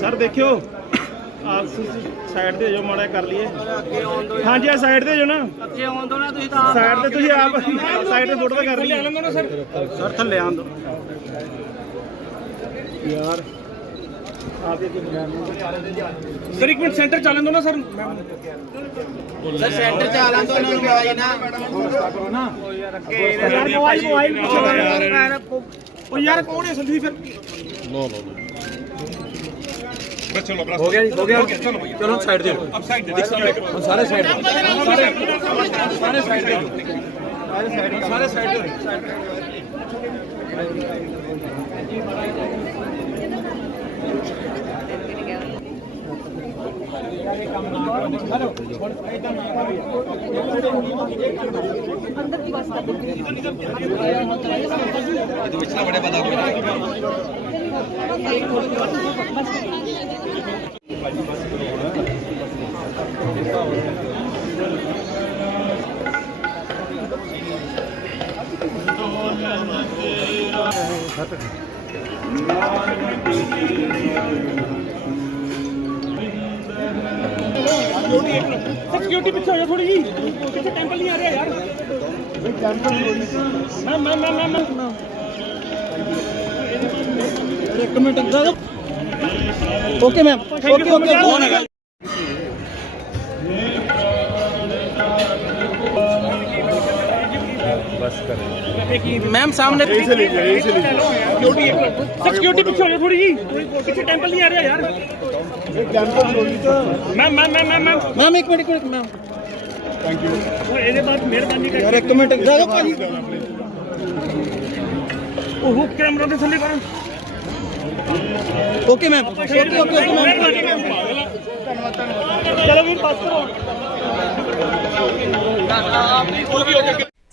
Sir ਦੇਖਿਓ। ਆਪਸ side ਤੇ ਜੋ ਮਾੜਾ ਕਰ ਲਈਏ। ਹਾਂਜੀ ਆ ਸਾਈਡ ਤੇ ਜੋ ਨਾ। ਅੱਗੇ ਆਉਣ ਦੋ ਨਾ ਤੁਸੀਂ ਤਾਂ ਸਾਈਡ ਤੇ ਤੁਸੀਂ ਆਪ ਸਾਈਡ ਤੇ ਫੋਟੋ ਕਰ ਲਈਏ। ਸਰ ਥੱਲੇ ਆਉਣ ਦੋ ਯਾਰ। ਸਰ ਇੱਕ ਮਿੰਟ ਸੈਂਟਰ ਚੱਲਣ ਦੋ ਨਾ ਸਰ। ਸਰ ਸੈਂਟਰ ਚ ਆਲਾਂ ਤੋਂ ਉਹਨਾਂ ਨੂੰ ਮਿਲਾਈ ਨਾ। ਯਾਰ ਮੋਬਾਈਲ ਮੋਬਾਈਲ ਉਹ ਯਾਰ ਕੌਣ ਹੈ ਸੰਧੂ ਫਿਰ? ਲੋ ਲੋ ਲੋ ਚਲੋ ਬਰਾਸ ਹੋ ਗਿਆ ਜੀ ਹੋ ਗਿਆ। ਚਲੋ ਸਾਈਡ ਦੇ ਅਬ ਸਾਈਡ ਦੇ ਦੇਖੋ ਸਾਰੇ ਸਾਈਡ ਸਾਰੇ ਸਾਈਡ ਦੇ ਸਾਰੇ ਸਾਈਡ ਦੇ ਸਾਰੇ ਸਾਈਡ ਦੇ साइड सारे सारे साइड दे सिक्योरिटी एक मिनट। पीछे हो जाओ थोड़ी जी। कैसे टेंपल नहीं आ रहा यार? एक minute okay ma'am okay okay कौन है ਮੈਮ ਸਾਹਮਣੇ सिक्योरिटी सर सिक्योरिटी पीछे हो जा थोड़ी जी पीछे टेंपल नहीं आ रहा यार ma'am ma'am ma'am ma'am ma'am ma'am ਇੱਕ ਮਿੰਟ ਇੱਕ ਮਿੰਟ ਮੈਮ और ਇਹਦੇ ਬਾਅਦ ਮਿਹਰਬਾਨੀ ਯਾਰ ਕਰਕੇ ਇੱਕ ਮਿੰਟ ਜਾਓ ਭਾਜੀ ਉਹ ਕੈਮਰਾ ਦੇ ਥੱਲੇ ਕਰ okay ma'am okay okay okay ma'am ਮਿਹਰਬਾਨੀ ਕਰਕੇ ਚਲੋ ਵੀ ਪਾਸ ਕਰੋ